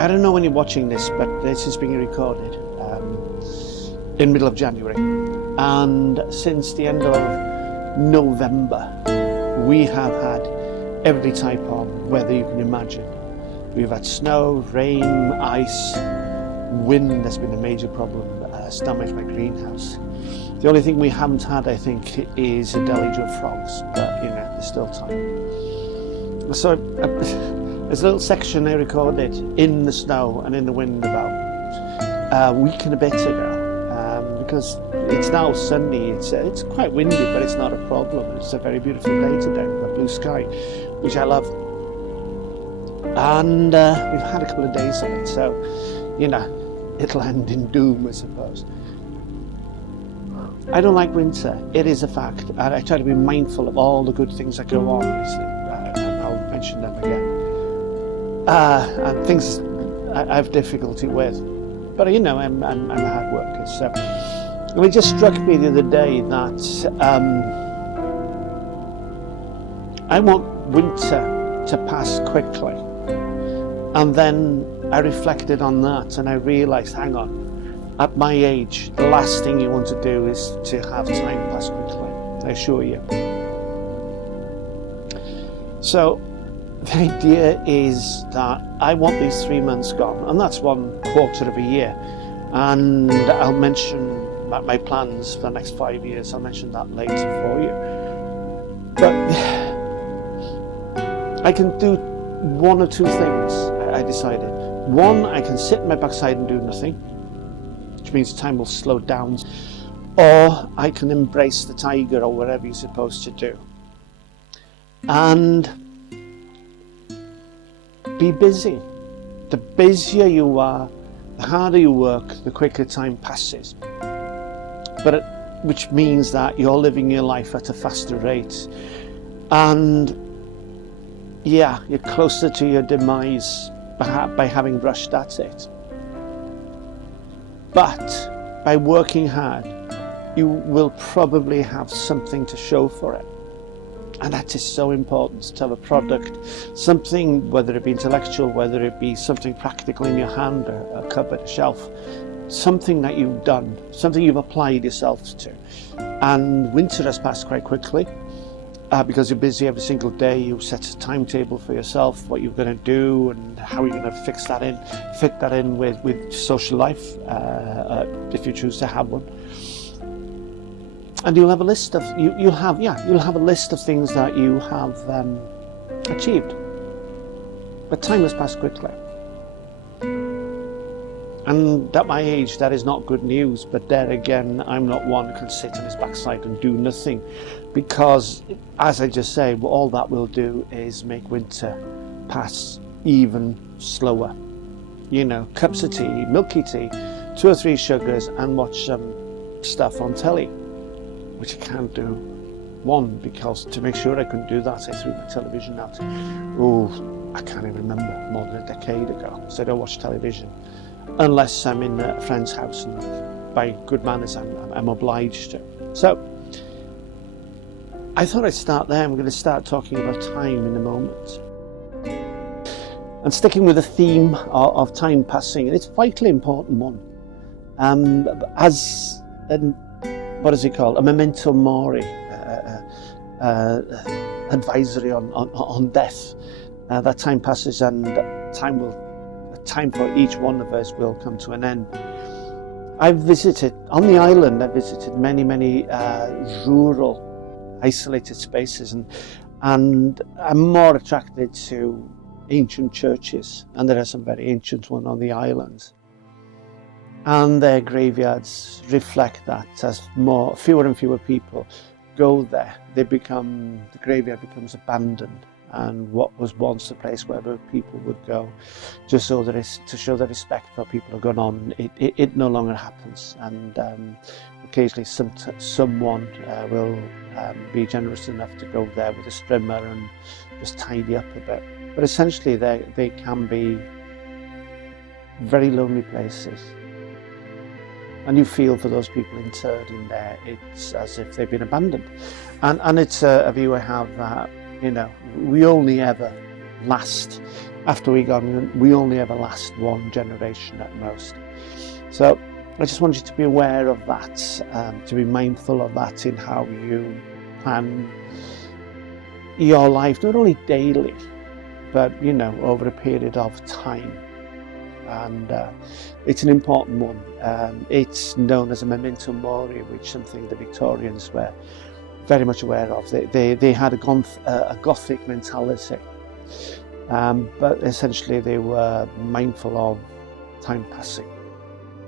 I don't know when you're watching this, but this is being recorded in middle of January. And since the end of November, we have had every type of weather you can imagine. We've had snow, rain, ice, wind has been a major problem. It's damaged my greenhouse. The only thing we haven't had, I think, is a deluge of frogs, but you know, there's still time. So there's a little section I recorded in the snow and in the wind about a week and a bit ago, because it's now sunny. It's quite windy, but it's not a problem. It's a very beautiful day today with a blue sky, which I love. And we've had a couple of days of it, so you know, it'll end in doom, I suppose. I don't like winter, it is a fact, and I try to be mindful of all the good things that go on, and I'll mention them again. And things I have difficulty with, but you know, I'm a hard worker, so it just struck me the other day that I want winter to pass quickly, and then I reflected on that and I realised, hang on, at my age, the last thing you want to do is to have time pass quickly, I assure you. So the idea is that I want these 3 months gone, and that's 1/4 of a year. And I'll mention my plans for the next 5 years. I'll mention that later for you. But I can do one or two things, I decided. One, I can sit in my backside and do nothing, which means time will slow down, or I can embrace the tiger or whatever you're supposed to do and be busy. The busier you are, the harder you work, the quicker time passes, which means that you're living your life at a faster rate, and yeah, you're closer to your demise by having rushed at it. But by working hard, you will probably have something to show for it. And that is so important, to have a product, something, whether it be intellectual, whether it be something practical in your hand, or a cupboard, a shelf, something that you've done, something you've applied yourself to. And winter has passed quite quickly. Because you're busy every single day, you set a timetable for yourself, what you're going to do and how you're going to fit that in with social life, if you choose to have one. And you'll have a list of you'll have a list of things that you have achieved. But time has passed quickly. And at my age, that is not good news, but there again, I'm not one who can sit on his backside and do nothing, because, as I just said, all that will do is make winter pass even slower. You know, cups of tea, milky tea, 2 or 3 sugars, and watch some stuff on telly, which I can't do. One, because to make sure I couldn't do that, I threw my television out. Oh, I can't even remember, more than a decade ago, so I don't watch television. Unless I'm in a friend's house, and by good manners I'm obliged to. So I thought I'd start there. I'm going to start talking about time in a moment. And sticking with the theme of time passing, and it's a vitally important one. As what is it called? A memento mori, advisory on death. That time passes, and time for each one of us will come to an end. I've visited, on the island, I've visited many rural, isolated spaces, and I'm more attracted to ancient churches, and there are some very ancient ones on the islands. And their graveyards reflect that. As fewer and fewer people go there, the graveyard becomes abandoned. And what was once a place where people would go just to show the respect for people who've gone on, it no longer happens. And occasionally someone will be generous enough to go there with a strimmer and just tidy up a bit. But essentially they can be very lonely places. And you feel for those people interred in there, it's as if they've been abandoned. And it's a view I have that, you know, we only ever last. After we gone, we only ever last one generation at most. So I just want you to be aware of that, to be mindful of that in how you plan your life, not only daily, but over a period of time. And it's an important one. It's known as a memento mori, which something the Victorians were very much aware of. They had a Gothic mentality, but essentially they were mindful of time passing.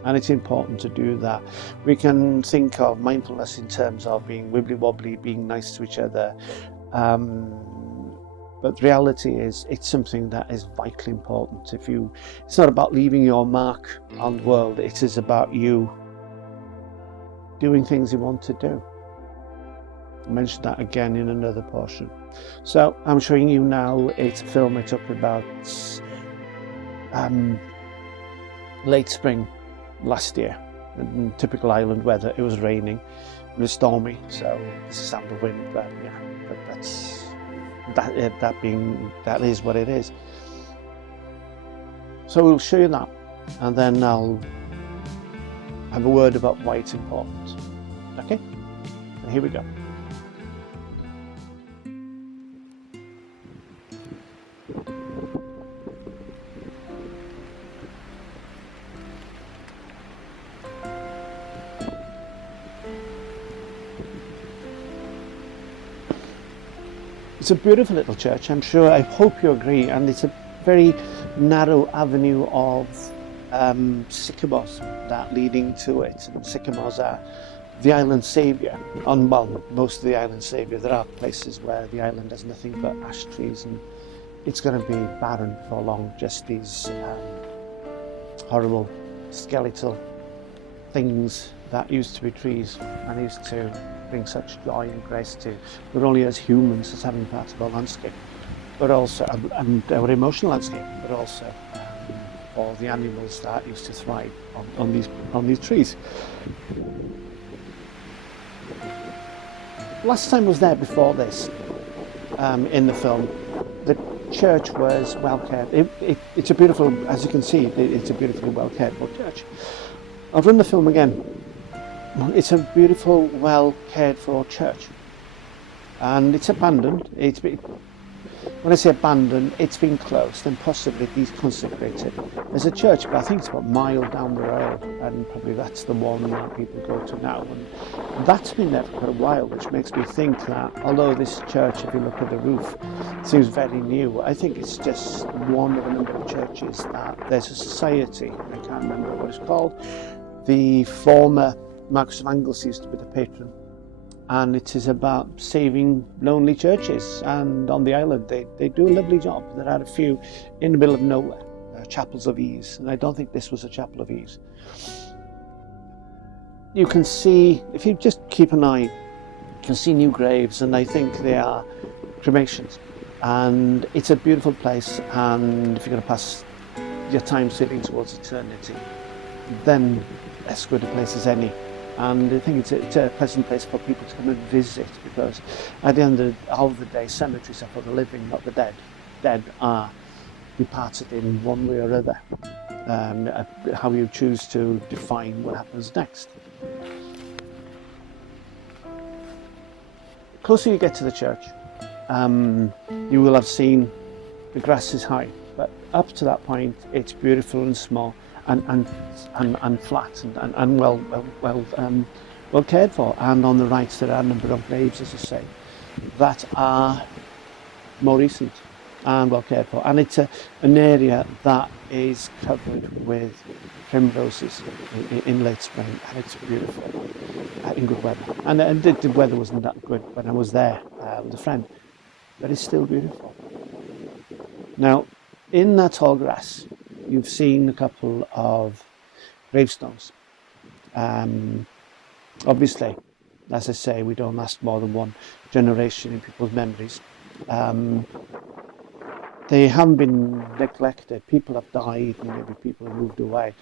And it's important to do that. We can think of mindfulness in terms of being wibbly-wobbly, being nice to each other, but the reality is it's something that is vitally important. It's not about leaving your mark on the world, it is about you doing things you want to do. I mentioned that again in another portion. So I'm showing you now, it's a film I took about late spring last year. In typical island weather, it was raining, it was stormy, so there's a sound of wind, but yeah, that is what it is. So we'll show you that, and then I'll have a word about why it's important. Okay, so here we go. It's a beautiful little church, I'm sure. I hope you agree, and it's a very narrow avenue of sycamores that leading to it. And sycamores are the island saviour. Most of the island saviour. There are places where the island has nothing but ash trees, and it's going to be barren for long. Just these horrible skeletal things that used to be trees and used to bring such joy and grace to not only as humans as having part of our landscape, but also and our emotional landscape, but also all the animals that used to thrive on these trees. Last time I was there before this, in the film, the church was well cared. It's a beautiful, as you can see, it's a beautifully well cared for church. I've run the film again. It's a beautiful, well cared for church, and it's abandoned. When I say abandoned, it's been closed and possibly deconsecrated as a church, but I think it's about a mile down the road, and probably that's the one that people go to now. And that's been there for quite a while, which makes me think that although this church, if you look at the roof, seems very new, I think it's just one of a number of churches that there's a society, I can't remember what it's called. The former Marquis of Anglesey used to be the patron, and it is about saving lonely churches, and on the island they do a lovely job. There are a few in the middle of nowhere, chapels of ease, and I don't think this was a chapel of ease. You can see, if you just keep an eye, you can see new graves, and I think they are cremations, and it's a beautiful place. And if you're going to pass your time sailing towards eternity, then as good a place as any. And I think it's a pleasant place for people to come and visit, because at the end of the day, cemeteries are for the living, not the dead. Dead are departed in one way or other. How you choose to define what happens next. The closer you get to the church, you will have seen the grass is high, but up to that point, it's beautiful and small. And flat and well cared for. And on the right there are a number of graves, as I say, that are more recent and well cared for. And it's an area that is covered with primroses in late spring, and it's beautiful in good weather. And the weather wasn't that good when I was there with a friend, but it's still beautiful. Now, in that tall grass, you've seen a couple of gravestones. Obviously, as I say, we don't last more than one generation in people's memories. They haven't been neglected. People have died, and maybe people have moved away.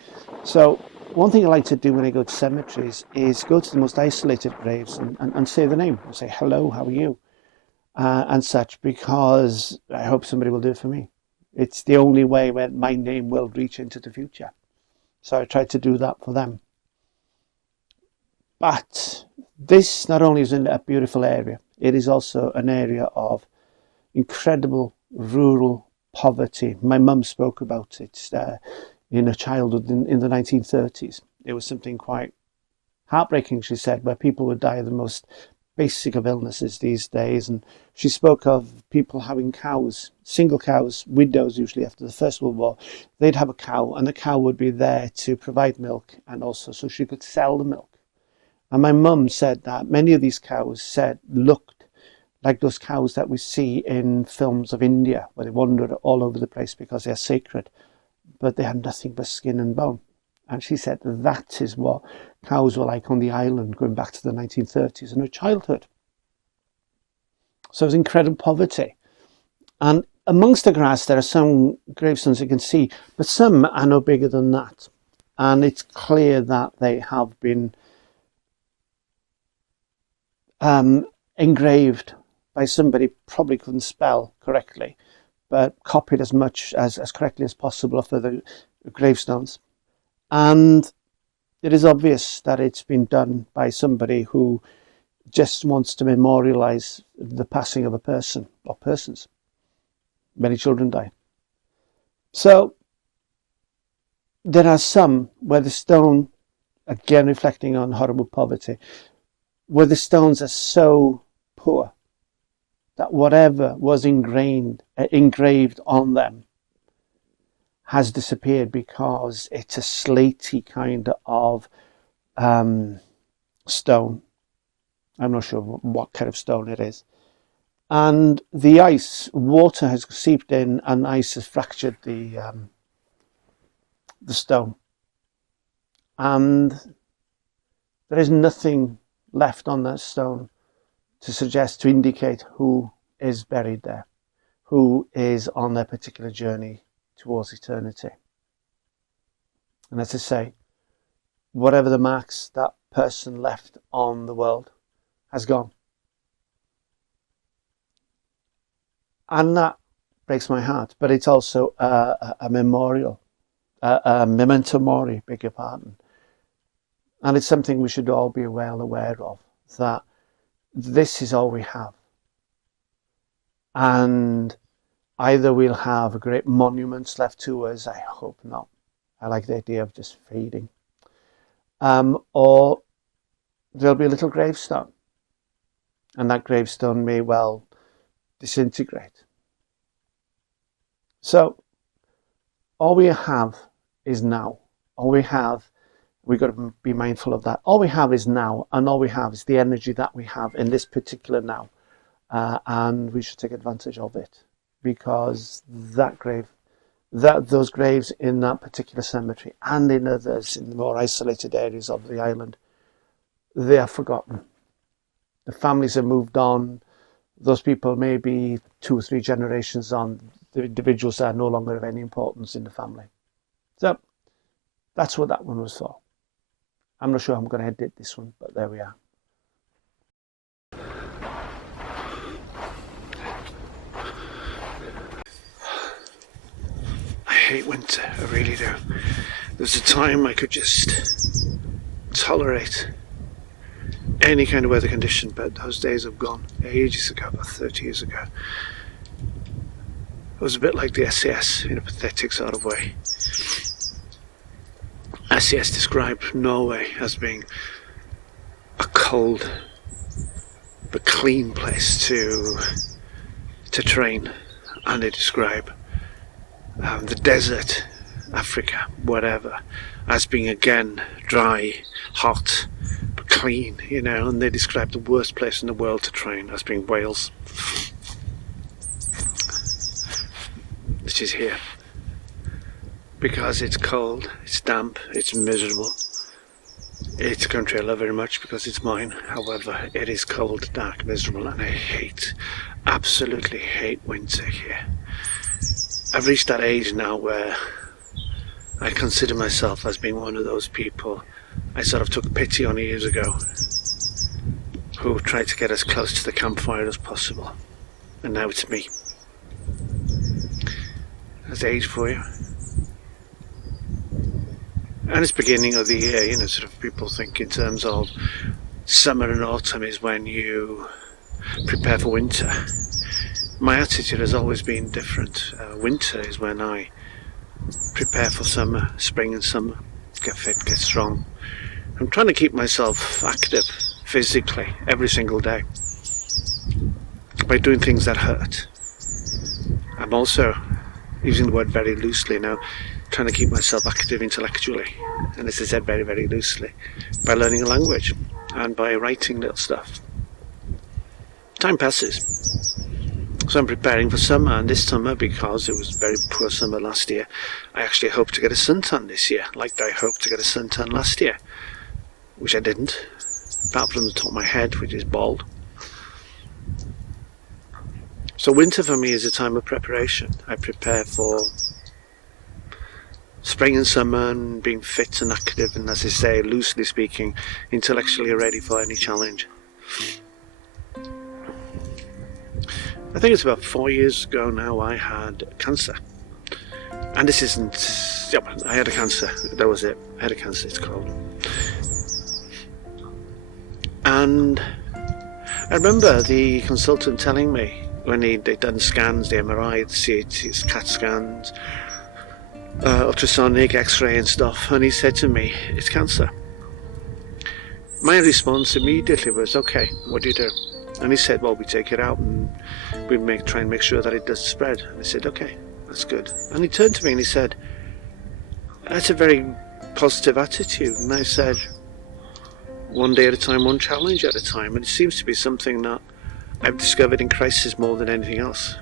So one thing I like to do when I go to cemeteries is go to the most isolated graves and say the name and say, hello, how are you? and such, because I hope somebody will do it for me. It's the only way where my name will reach into the future. So I tried to do that for them. But this not only is in a beautiful area, it is also an area of incredible rural poverty. My mum spoke about it in her childhood in the 1930s. It was something quite heartbreaking, she said, where people would die of the most basic of illnesses these days. And she spoke of people having cows, single cows, widows usually after the First World War. They'd have a cow, and the cow would be there to provide milk, and also so she could sell the milk. And my mum said that many of these cows looked like those cows that we see in films of India, where they wander all over the place because they're sacred, but they had nothing but skin and bone. And she said that is what cows were like on the island going back to the 1930s in her childhood. So it was incredible poverty. And amongst the grass, there are some gravestones you can see, but some are no bigger than that. And it's clear that they have been engraved by somebody probably couldn't spell correctly, but copied as much as correctly as possible for the gravestones. And it is obvious that it's been done by somebody who just wants to memorialize the passing of a person or persons. Many children die. So there are some where the stone, again reflecting on horrible poverty, where the stones are so poor that whatever was engraved on them has disappeared, because it's a slaty kind of stone. I'm not sure what kind of stone it is. And the water has seeped in, and ice has fractured the stone. And there is nothing left on that stone to indicate who is buried there, who is on their particular journey towards eternity. And as I say, whatever the marks that person left on the world has gone. And that breaks my heart, but it's also a memorial, a memento mori, beg your pardon. And it's something we should all be well aware of, that this is all we have. And either we'll have great monuments left to us, I hope not. I like the idea of just fading. Or there'll be a little gravestone, and that gravestone may well disintegrate. So all we have is now. All we have, we've got to be mindful of that. All we have is now, and all we have is the energy that we have in this particular now. And we should take advantage of it, because those graves in that particular cemetery and in others in the more isolated areas of the island, they are forgotten. The families have moved on. Those people may be 2 or 3 generations on. The individuals are no longer of any importance in the family. So that's what that one was for. I'm not sure I'm going to edit this one, but there we are. I hate winter, I really do. There's a time I could just tolerate any kind of weather condition, but those days have gone ages ago, about 30 years ago. It was a bit like the SAS in a pathetic sort of way. SAS described Norway as being a cold but clean place to train, and they describe the desert, Africa, whatever, as being again dry, hot, but clean, and they describe the worst place in the world to train as being Wales, which is here, because it's cold, it's damp, it's miserable. It's a country I love very much because it's mine. However, it is cold, dark, miserable, and I absolutely hate winter here. I've reached that age now where I consider myself as being one of those people I sort of took pity on years ago, who tried to get as close to the campfire as possible. And now it's me. That's age for you. And it's beginning of the year, you know, sort of people think in terms of summer and autumn is when you prepare for winter. My attitude has always been different. Winter is when I prepare for summer, spring and summer, get fit, get strong. I'm trying to keep myself active physically every single day by doing things that hurt. I'm also using the word very loosely now, trying to keep myself active intellectually, and this is said very, very loosely, by learning a language and by writing little stuff. Time passes. So I'm preparing for summer, and this summer, because it was a very poor summer last year, I actually hope to get a suntan this year, like I hoped to get a suntan last year, which I didn't, apart from the top of my head, which is bald. So winter for me is a time of preparation. I prepare for spring and summer and being fit and active, and as I say, loosely speaking, intellectually ready for any challenge. I think it's about 4 years ago now I had cancer. And this isn't... Yep, I had a cancer. That was it. I had a cancer, it's called. And I remember the consultant telling me when they'd done scans, the MRI, the CT, CAT scans, ultrasonic, X-ray and stuff, and he said to me, it's cancer. My response immediately was, okay, what do you do? And he said, well, we take it out and we try and make sure that it doesn't spread. And I said, okay, that's good. And he turned to me and he said, that's a very positive attitude. And I said, one day at a time, one challenge at a time. And it seems to be something that I've discovered in crisis more than anything else.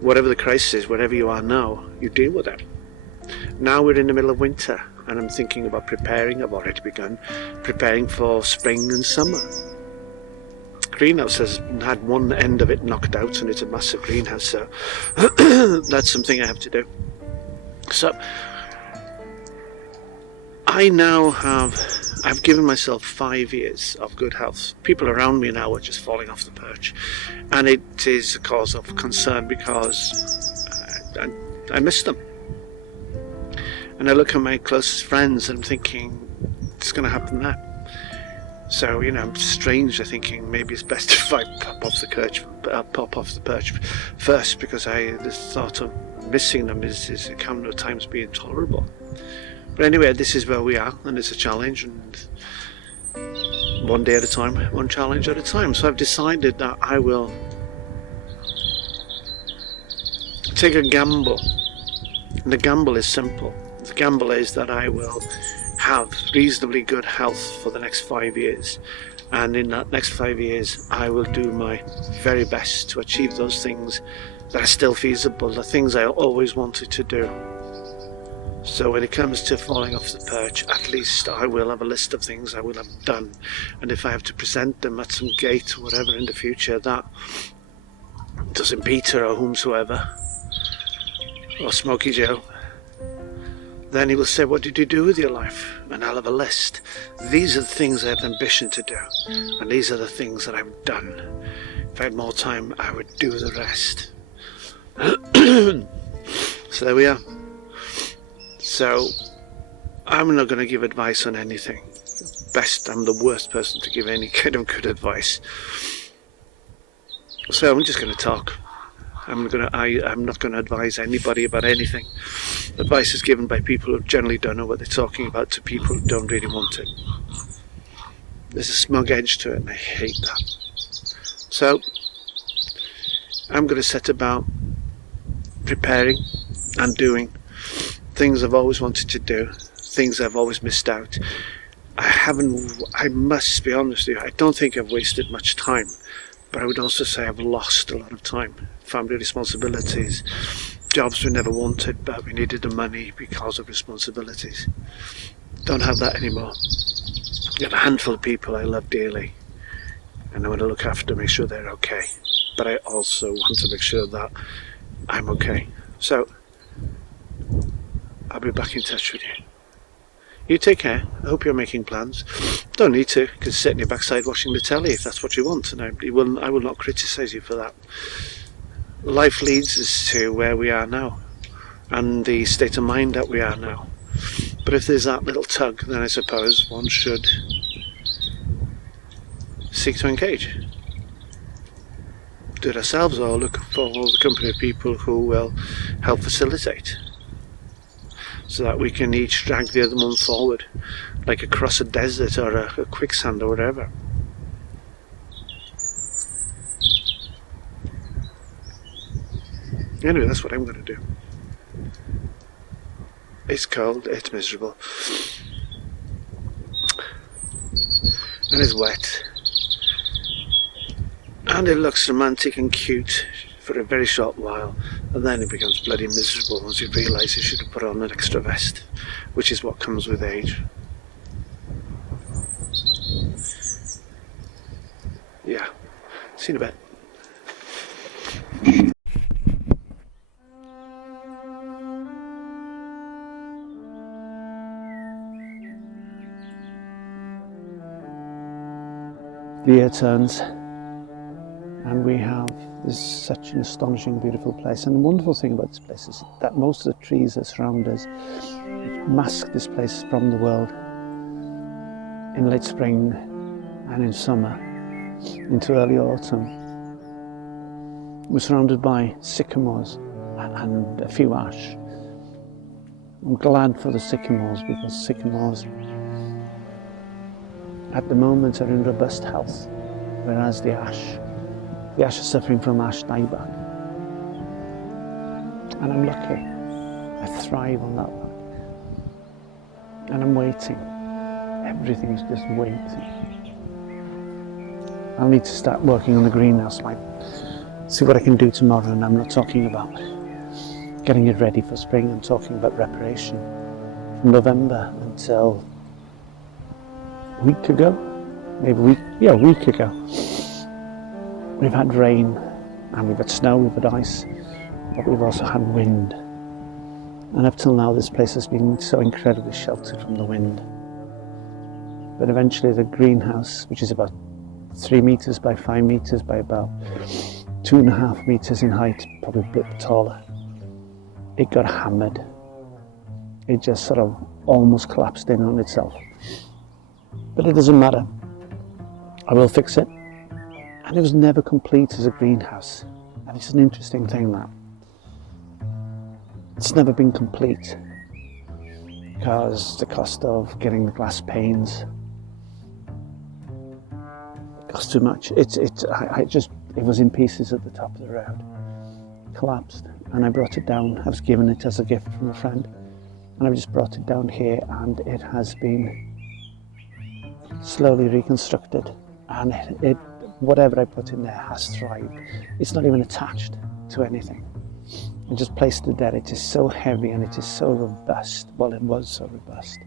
Whatever the crisis is, wherever you are now, you deal with it. Now we're in the middle of winter, and I'm thinking about preparing, I've already begun, preparing for spring and summer. Greenhouse has had one end of it knocked out, and it's a massive greenhouse, so that's something I have to do. So I've given myself 5 years of good health. People around me now are just falling off the perch, and it is a cause of concern because I miss them. And I look at my closest friends and I'm thinking, it's going to happen there. So, you know, I'm strange. I'm thinking maybe it's best if I pop off the perch first, because the thought of missing them is a count of times be intolerable. But anyway, this is where we are, and it's a challenge, and one day at a time, one challenge at a time. So I've decided that I will take a gamble, and the gamble is simple. The gamble is that I will have reasonably good health for the next 5 years, and in that next 5 years I will do my very best to achieve those things that are still feasible, the things I always wanted to do. So when it comes to falling off the perch, at least I will have a list of things I will have done, and if I have to present them at some gate or whatever in the future, that to St. Peter or whomsoever, or Smokey Joe, then he will say, what did you do with your life? And I'll have a list. These are the things I had ambition to do, and these are the things that I've done. If I had more time, I would do the rest. So there we are. So I'm not going to give advice on anything. I'm the worst person to give any kind of good advice. So I'm just going to talk. I'm not going to advise anybody about anything. Advice is given by people who generally don't know what they're talking about to people who don't really want it. There's a smug edge to it, and I hate that. So I'm going to set about preparing and doing things I've always wanted to do, things I've always missed out. I must be honest with you, I don't think I've wasted much time, but I would also say I've lost a lot of time. Family responsibilities, jobs we never wanted, but we needed the money because of responsibilities. Don't have that anymore. I have a handful of people I love dearly, and I want to look after, make sure they're okay. But I also want to make sure that I'm okay. So I'll be back in touch with you. You take care. I hope you're making plans. Don't need to. You can sit in your backside watching the telly if that's what you want, and I will not criticise you for that. life leads us to where we are now and the state of mind that we are now. But if there's that little tug, then I suppose one should seek to engage. Do it ourselves or look for the company of people who will help facilitate, so that we can each drag the other one forward, like across a desert or a quicksand or whatever. Anyway, that's what I'm going to do. It's cold, it's miserable, and it's wet, and it looks romantic and cute for a very short while, and then it becomes bloody miserable once you realise you should have put on an extra vest, which is what comes with age. Yeah, see you in a bit. The year turns and we have such an astonishing, beautiful place. And the wonderful thing about this place is that most of the trees that surround us mask this place from the world in late spring and in summer into early autumn. We're surrounded by sycamores and a few ash. I'm glad for the sycamores, because sycamores at the moment are in robust health, whereas the ash is suffering from ash dieback. And I'm lucky. I thrive on that luck. And I'm waiting. Everything's just waiting. I'll need to start working on the greenhouse, see what I can do tomorrow, and I'm not talking about getting it ready for spring, I'm talking about reparation. From November until a week ago, a week ago, we've had rain and we've had snow, we've had ice, but we've also had wind. And up till now this place has been so incredibly sheltered from the wind. But eventually the greenhouse, which is about 3 meters by 5 meters by about 2.5 meters in height, probably a bit taller, it got hammered. It just sort of almost collapsed in on itself. But it doesn't matter. I will fix it. And it was never complete as a greenhouse. And it's an interesting thing that it's never been complete, because the cost of getting the glass panes cost too much. It was in pieces at the top of the road, collapsed, and I brought it down. I was given it as a gift from a friend, and I've just brought it down here, and it has been slowly reconstructed, and it whatever I put in there has thrived. It's not even attached to anything. I just placed it there. It is so heavy and it is so robust. Well, it was so robust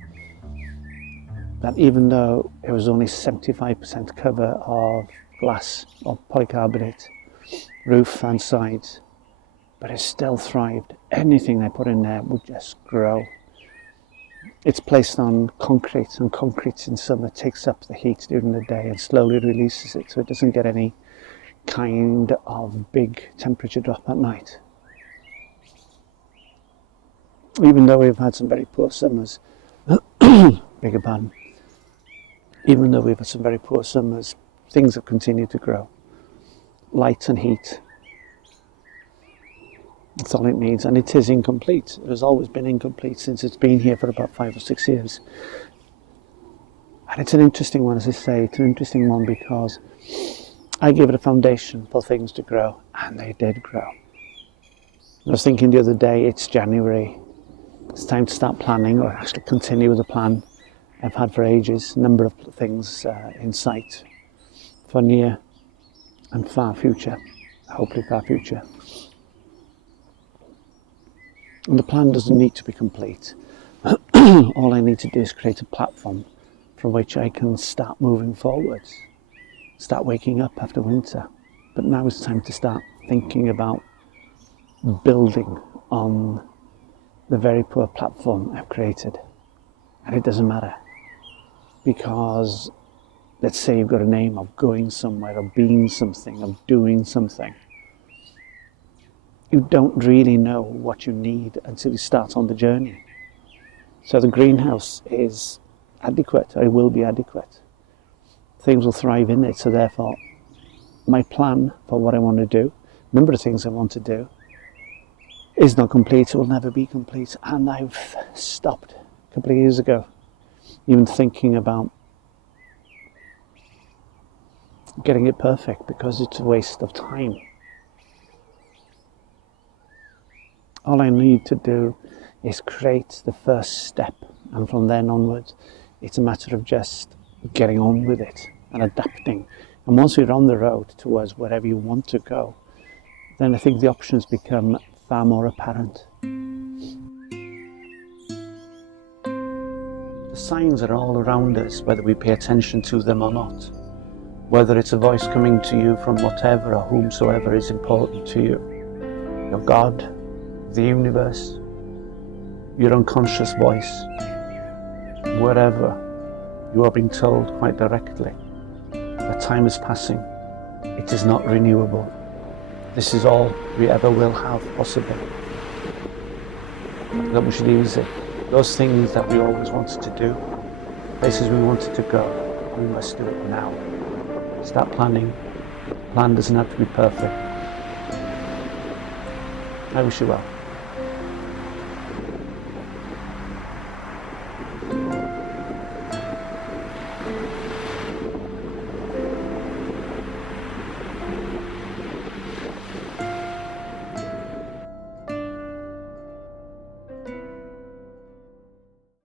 that even though it was only 75% cover of glass or polycarbonate roof and sides, but it still thrived. Anything I put in there would just grow. It's placed on concrete, and concrete in summer takes up the heat during the day and slowly releases it, so it doesn't get any kind of big temperature drop at night. Even though we've had some very poor summers, beg your pardon, even though we've had some very poor summers, things have continued to grow. Light and heat, that's all it needs, and it is incomplete. It has always been incomplete since it's been here for about 5 or 6 years. And it's an interesting one, as I say, it's an interesting one because I gave it a foundation for things to grow, and they did grow. I was thinking the other day, it's January, it's time to start planning, or actually continue with the plan I've had for ages, a number of things in sight for near and far future, hopefully far future. And the plan doesn't need to be complete. All I need to do is create a platform from which I can start moving forwards, start waking up after winter. But now it's time to start thinking about building on the very poor platform I've created. And it doesn't matter, because let's say you've got a name of going somewhere, of being something, of doing something. you don't really know what you need until you start on the journey. So the greenhouse is adequate, or it will be adequate. Things will thrive in it, so therefore my plan for what I want to do, number of things I want to do, is not complete, it will never be complete, and I've stopped a couple of years ago even thinking about getting it perfect, because it's a waste of time. All I need to do is create the first step, and from then onwards it's a matter of just getting on with it and adapting. And once you're on the road towards wherever you want to go, then I think the options become far more apparent. The signs are all around us, whether we pay attention to them or not. Whether it's a voice coming to you from whatever or whomsoever is important to you. Your God, the universe, your unconscious voice, wherever you are being told quite directly that time is passing, it is not renewable. This is all we ever will have possible. That we should use it. Those things that we always wanted to do, places we wanted to go, we must do it now. Start planning. The plan doesn't have to be perfect. I wish you well.